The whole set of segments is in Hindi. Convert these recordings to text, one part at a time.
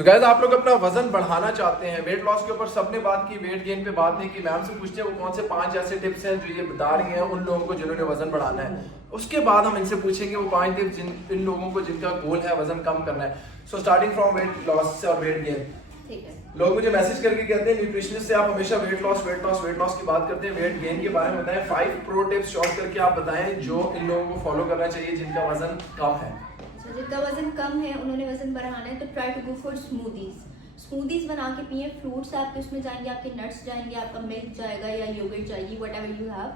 सो गाइस आप लोग अपना वजन बढ़ाना चाहते हैं, वेट लॉस के ऊपर सबने बात की, वेट गेन पे बात नहीं की। मैम से पूछते हैं वो कौन से 5 ऐसे टिप्स हैं जो ये बता रही हैं उन लोगों को जिन्होंने वजन बढ़ाना है। उसके बाद हम इनसे पूछेंगे वो 5 टिप्स इन लोगों को जिनका गोल है वजन कम करना है। So starting from weight loss से और वेट गेन। ठीक है। लोग मुझे मैसेज करके कहते हैं न्यूट्रिशनिस्ट से आप हमेशा वेट लॉस की बात करते हैं, वेट गेन के बारे में बताएं। 5 प्रो टिप्स शॉर्ट करके आप बताएं जो इन लोगों को फॉलो करना चाहिए जिनका वजन कम है। जिनका वजन कम है उन्होंने वजन बढ़ाना है तो try to go for smoothies बना के पिए। फ्रूट्स आपके उसमें जाएंगे, आपके नट्स जाएंगे, आपका मिल्क जाएगा या योगर्ट जाएगी, what ever you have.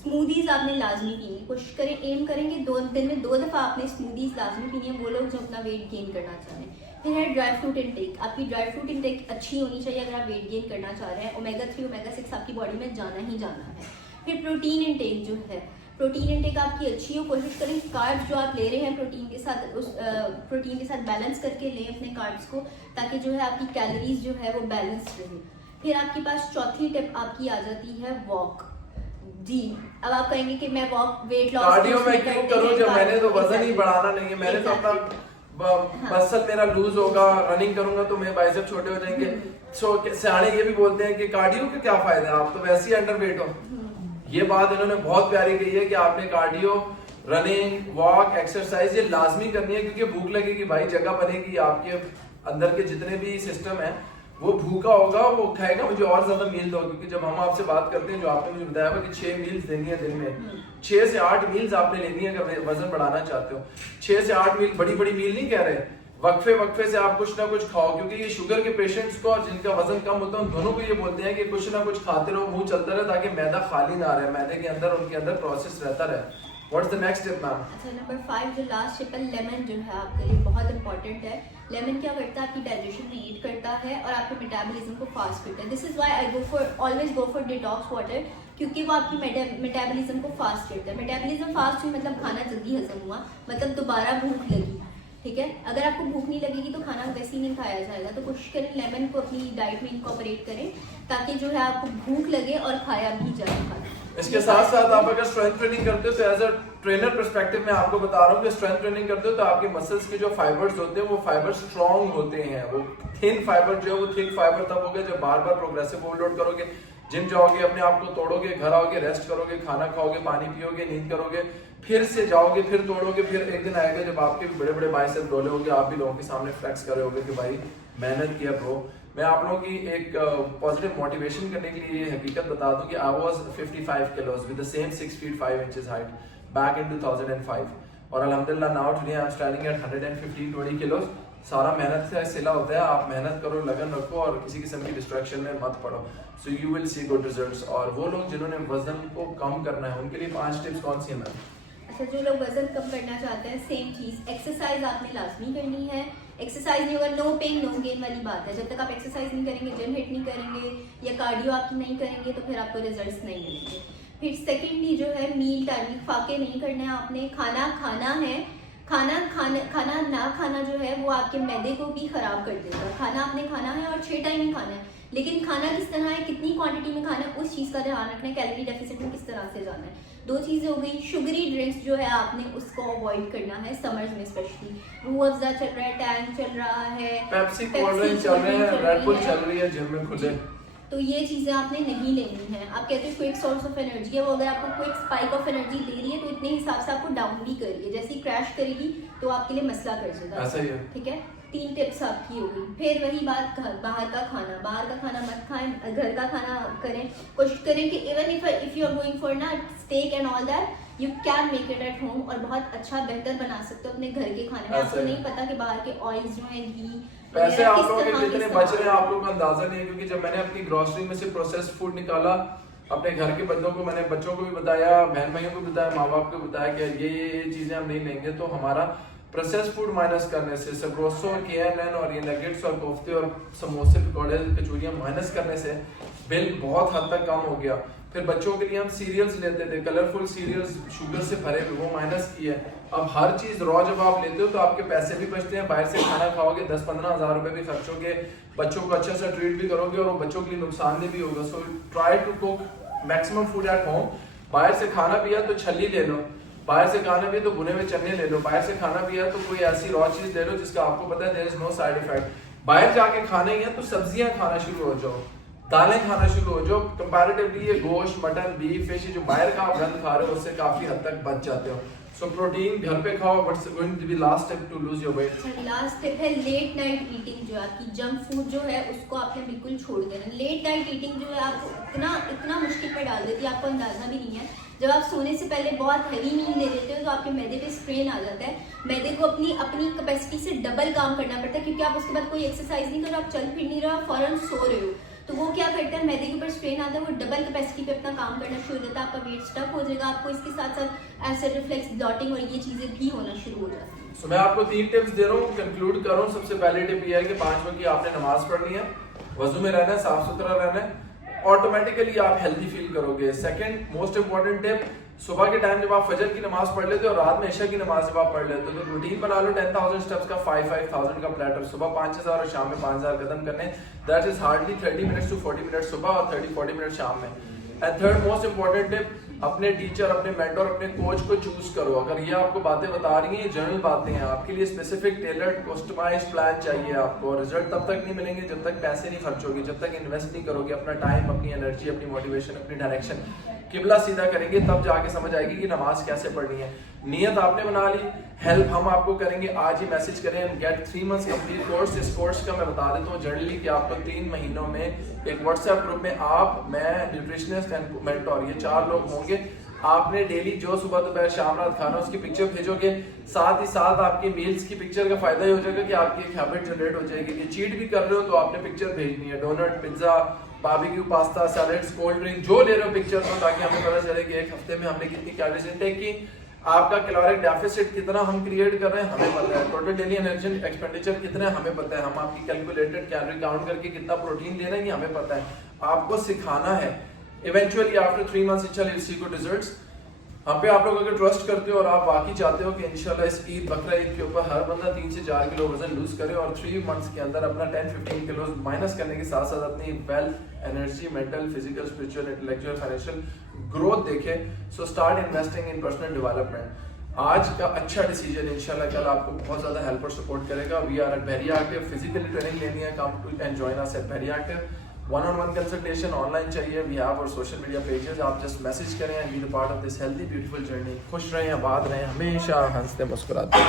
Smoothies आपने लाजमी पीनी, कोशिश करें, एम करेंगे 2 दिन में 2 दफा आपने स्मूदीज लाजमी पीनी है, वो लोग जो अपना वेट गेन करना चाह रहे हैं। फिर है ड्राई फ्रूट इनटेक। आपकी ड्राई फ्रूट इनटेक अच्छी होनी चाहिए अगर आप वेट गेन करना चाह रहे हैं। ओमेगा 3 ओमेगा 6 आपकी बॉडी में जाना ही जाना है। फिर प्रोटीन इनटेक जो है, प्रोटीन इनटेक आपकी अच्छी हो, कोशिश करें कार्ब्स जो आप ले रहे हैं प्रोटीन के साथ उस प्रोटीन के साथ बैलेंस करके लें अपने कार्ब्स को, ताकि जो है आपकी कैलोरीज जो है वो बैलेंस रहे। फिर आपके पास चौथी टिप आपकी आ जाती है वॉक। जी, अब आप कहेंगे कि मैं वॉक वेट लॉस कार्डियो में क्यों करूं जब मैंने तो वजन ही बढ़ाना नहीं है, मैंने तो अपना मसल मेरा लूज होगा, रनिंग करूंगा तो मेरे बाइसेप छोटे हो जाएंगे। सो सियाने ये भी बोलते हैं कि कार्डियो के क्या फायदा है, आप तो वैसे ही अंडरवेट हो। ये बात इन्होंने बहुत प्यारी कही है कि आपने कार्डियो, रनिंग, वॉक, एक्सरसाइज ये लाजमी करनी है, क्योंकि भूख लगेगी भाई, जगह बनेगी, आपके अंदर के जितने भी सिस्टम है वो भूखा होगा, वो खाएगा मुझे और ज्यादा मील दो। क्योंकि जब हम आपसे बात करते हैं, जो आपने मुझे बताया था कि 6 मील्स देनी है दिन में, 6 से 8 मील्स आपने लेनी है अगर वजन बढ़ाना चाहते हो। 6 से 8 मील, बड़ी बड़ी मील नहीं कह रहे, वक्फे से आप कुछ ना कुछ खाओ। क्योंकि ये शुगर के पेशेंट्स को और जिनका वजन कम होता है उन दोनों को ये बोलते हैं कि कुछ ना कुछ खाते रहो, मुंह चलता रहे, ताकि मैदा खाली ना रहे, मैदे के अंदर उनके अंदर प्रोसेस रहता रहे। What's the next tip ma'am? अच्छा, नंबर 5 जो लास्ट टिप है, लेमन जो है आपके लिए बहुत इंपॉर्टेंट है। लेमन क्या करता है, आपकी डाइजेशन में एड करता है और आपके मेटाबॉलिज्म को फास्ट करता है। This is why I always go for detox water, क्योंकि वो आपकी मेटाबॉलिज्म को फास्ट करता है। मेटाबॉलिज्म फास्ट हुई मतलब खाना जल्दी हजम हुआ, मतलब दोबारा भूख लगी। ठीक है, अगर आपको भूख नहीं लगेगी तो खाना वैसे ही नहीं खाया जाएगा। तो कोशिश करें लेमन को अपनी डाइट में इनकॉर्पोरेट करें, ताकि जो है आपको भूख लगे और खाया भी जाए खाना। इसके साथ साथ आप अगर स्ट्रेंथ ट्रेनिंग करते हो तो एज अ ट्रेनर पर्सपेक्टिव में आपको बता रहा हूँ कि स्ट्रेंथ ट्रेनिंग करते हो तो आपके मसल्स के जो फाइबर्स होते हैं वो फाइबर स्ट्रॉन्ग होते हैं। वो थिन फाइबर जो है वो थिक फाइबर तब होगा जब बार बार प्रोग्रेसिव ओवरलोड करोगे, जिम जाओगे, अपने आप को तोड़ोगे, घर आओगे, रेस्ट करोगे, खाना खाओगे, पानी पियोगे, नींद करोगे, फिर से जाओगे, फिर तोड़ोगे, फिर एक दिन आएगा जब आपके भी बड़े बड़े बाइसेप डोले होंगे, आप भी लोगों के सामने फ्लेक्स कर रहे होगे कि भाई मेहनत किया ब्रो। मैं आप लोगों की एक पॉजिटिव मोटिवेशन करने के लिए ये हकीकत बता दूं कि I was 55 kilos with the same 6 feet 5 inches height back in 2005 और अल्हम्दुलिल्लाह now today I am standing at 115-120 kilos. सारा मेहनत का सिला होता है, आप मेहनत करो, लगन रखो और किसी किस्म की डिस्ट्रैक्शन में मत पड़ो, so you will see good results. और वो लोग जिन्होंने वजन को कम करना है उनके लिए 5 टिप्स कौन सी हैं? अच्छा, जो लोग वजन कम करना चाहते हैं, सेम चीज, एक्सरसाइज आपने लाजमी करनी है। एक्सरसाइज नहीं होगा, नो पेन नो गेन वाली बात है। जब तक आप एक्सरसाइज नहीं करेंगे, जिम हिट नहीं करेंगे या कार्डियो आपकी नहीं करेंगे तो फिर आपको रिजल्ट्स नहीं मिलेंगे। फिर सेकेंडली जो है मील टाइमिंग, फाके नहीं करने हैं आपने, खाना खाना है। खाना ना खाना जो है वो आपके मैदे को भी खराब कर देगा। खाना आपने खाना है और 6 टाइम ही खाना है, लेकिन खाना किस तरह है, कितनी क्वांटिटी में खाना है, उस चीज़ का ध्यान रखना है। कैलोरी डेफिसिट में किस तरह से जाना है। 2 चीज़ें हो गई। शुगरी ड्रिंक्स जो है आपने उसको अवॉइड करना है समर्स में, स्पेशली रूह अफ़ज़ा चल रहा है, टैंग चल रहा है, पेप्सी कोल्ड ड्रिंक चल रहे हैं, रेड बुल चल रही है जिम में खुले, तो ये चीज़ें आपने नहीं लेनी है। आप कहते हैं क्विक सोर्स ऑफ एनर्जी है, वो अगर आपको क्विक स्पाइक ऑफ एनर्जी दे रही है तो इतने हिसाब से आपको डाउन भी कर रही है, जैसे ही क्रैश करेगी तो आपके लिए मसला कर देगा। ऐसा ही है। ठीक है, 3 टिप्स आपकी हो गई। फिर वही बात, बाहर का खाना मत खाएं, घर का खाना करें। कोशिश करें कि even if you are going for ना steak and all that, you can make it at home और बहुत अच्छा बेहतर बना सकते हो अपने घर के खाने में। आपको नहीं पता कि बाहर के ऑयल्स जो है, घी, पैसे आप लोगों के जितने बच रहे हैं आप लोगों को अंदाजा नहीं है। क्योंकि जब मैंने अपनी ग्रोसरी में से प्रोसेस्ड फूड निकाला, अपने घर के बंदों को, मैंने बच्चों को भी बताया, बहन भाइयों को भी बताया, माँ बाप को बताया कि ये चीजें हम नहीं लेंगे, तो हमारा प्रोसेस्ड फूड माइनस करने से, सब्रोसो, KNN और ये नगेट्स और कोफ्ते और समोसे, पकौड़े, कचौरियां माइनस करने से बिल बहुत हद तक कम हो गया। फिर बच्चों के लिए हम सीरियल्स लेते थे, कलरफुल सीरियल्स शुगर से भरे हुए, वो माइनस किए। अब हर चीज रॉ जब आप लेते हो तो आपके पैसे भी बचते हैं। बाहर से खाना खाओगे 10-15 हज़ार रुपए भी खर्च होंगे, बच्चों को अच्छा सा ट्रीट भी करोगे और वो बच्चों के लिए नुकसानदेह भी होगा। So try to cook maximum food at home. बाहर से खाना पिया तो छल्ली ले लो, बाहर से खाना भी तो भुने हुए चने ले लो, बाहर से खाना भी है तो कोई ऐसी रॉ चीज ले लो जिसका आपको पता है there is no side effect. बाहर जाके खाने ही है तो सब्जियां खाना शुरू हो जाओ, दालें खाना शुरू हो जाओ। कंपैरेटिवली ये गोश्त, मटन, बीफ, फिश जो बाहर का आप गंद खा रहे हो उससे काफी हद तक बच जाते हो। सो प्रोटीन घर पे खाओ। What's going to be last step to lose your weight? Last step है लेट नाइट ईटिंग। जो आपकी जंक फूड जो है उसको आपने बिल्कुल छोड़ देना। लेट नाइट ईटिंग जो है आपको इतना मुश्किल पर डाल देती है, आपको अंदाजा भी नहीं है। जब आप सोने से पहले बहुत हैवी नींद ले लेते हो तो आपके मैदे पे स्ट्रेन आ जाता है। मैदे को अपनी कैपेसिटी से डबल काम करना पड़ता है, क्योंकि आप उसके बाद कोई एक्सरसाइज नहीं कर रहे हो, आप चल फिर नहीं रहे हो, फौरन सो रहे हो। तो वो क्या करता है, मैदे के ऊपर स्ट्रेन आता है, वो डबल कैपेसिटी पे अपना काम करना शुरू हो जाता है। आपका वेट स्टक हो जाएगा, आपको इसके साथ साथ एसिड रिफ्लेक्स, ब्लॉटिंग और ये चीजें भी होना शुरू हो जाती है। सो मैं आपको 3 टिप्स दे रहा हूँ, कंक्लूड कर रहा हूँ। सबसे पहले टिप ये है कि 5 वक्त की आपने नमाज पढ़नी है, वजू में रहना है, साफ सुथरा रहना है, ऑटोमेटिकली आप हेल्दी फील करोगे। सेकंड मोस्ट इंपॉर्टेंट टिप, सुबह के टाइम जब आप फजर की नमाज पढ़ लेते हो और रात में इशा की नमाज जब आप पढ़ लेते हो तो रूटीन बना लो 10,000 स्टेप्स का, 5,000 का प्लेटर। सुबह 5,000 और शाम में 5,000 कदम करने। That is hardly 30 minutes to 40 minutes सुबह और 30-40 मिनट शाम में। And third most important tip, अपने टीचर, अपने मेंटर, अपने कोच को चूज करो। अगर ये आपको बातें बता रही हैं, जनरल बातें हैं, आपके लिए स्पेसिफिक टेलर्ड कस्टमाइज्ड प्लान चाहिए आपको। रिजल्ट तब तक नहीं मिलेंगे जब तक पैसे नहीं खर्च होगे, जब तक इन्वेस्ट नहीं करोगे अपना टाइम, अपनी एनर्जी, अपनी मोटिवेशन, अपनी डायरेक्शन, किबला सीधा करेंगे, तब जाके समझ आएगी कि नमाज कैसे पढ़नी है। नियत आपने बना ली, हेल्प हम आपको करेंगे। आज ही मैसेज करें and get 3 months complete course. इस कोर्स का मैं बता देता हूँ जनरली कि आपको 3 महीनों में एक व्हाट्सएप ग्रुप में आप, मैं, न्यूट्रिशनिस्ट एंड मेंटर, ये 4 लोग होंगे। आपने डेली जो सुबह दोपहर शाम रात खाना उसकी पिक्चर भेजोगे, साथ ही साथ आपकी मील्स की पिक्चर का फायदा ही हो जाएगा कि आपकी एक हैबिट जनरेट हो जाएगी कि चीट भी कर रहे हो तो आपने पिक्चर भेजनी है। Donut, pizza, barbecue, pasta, salads, cold drink जो ले रहे हो पिक्चर में, ताकि हमें पता चले कि एक हफ्ते में हमने कितनी कैलोरीज इनटेक की, आपका कैलोरिक डेफिसिट कितना हम क्रिएट कर रहे हैं हमें पता है, टोटल डेली एनर्जी एक्सपेंडिचर कितना है हमें पता है, हम आपकी कैलकुलेटेड कैलोरी काउंट करके कितना प्रोटीन ले रहे हैं ये हमें पता है। आपको सिखाना है। इवेंचुअली आफ्टर 3 मंथ्स इंशाल्लाह you will see good results. हम पे आप लोग अगर ट्रस्ट करते हो और आप वाकई चाहते हो कि इंशाल्लाह इस ईद, बकरा ईद के ऊपर हर बंदा 3 से 4 किलो वजन लूज करे और 3 मंथ्स के अंदर अपना 10-15 किलो माइनस करने के साथ साथ अपनी wealth, energy, mental, physical, spiritual, intellectual, financial growth देखे, so start investing in personal development. आज का अच्छा डिसीजन इंशाल्लाह कल आपको बहुत ज्यादा हेल्प और सपोर्ट करेगा। We are at very active, physically training लेनी है, come to and join us at very active. 1-on-1 consultation online चाहिए, we have our social media pages, आप जस्ट मैसेज करें and be the part of this healthy beautiful journey. खुश रहें, आबाद रहें, हमेशा हंसते मुस्कुराते।